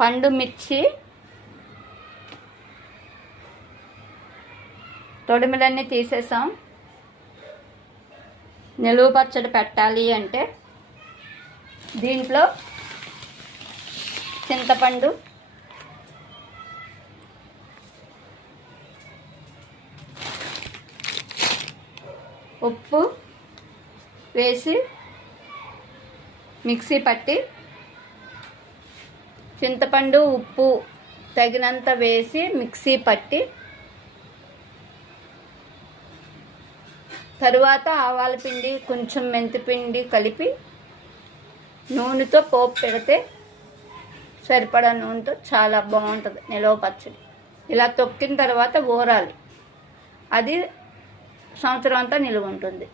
పండు మిర్చి తొడిమిలన్నీ తీసేసాం. నిలువ పచ్చడి పెట్టాలి అంటే దీంట్లో చింతపండు ఉప్పు వేసి మిక్సీ పట్టి చింతపండు ఉప్పు తగినంత వేసి మిక్సీ పట్టి తరువాత ఆవాల పిండి కొంచెం మెంతిపిండి కలిపి నూనెతో పోపు పెడితే సరిపడా నూనెతో చాలా బాగుంటుంది నిలవ పచ్చడి. ఇలా తొక్కిన తర్వాత ఊరాలి అది సంవత్సరం అంతా నిలువ ఉంటుంది.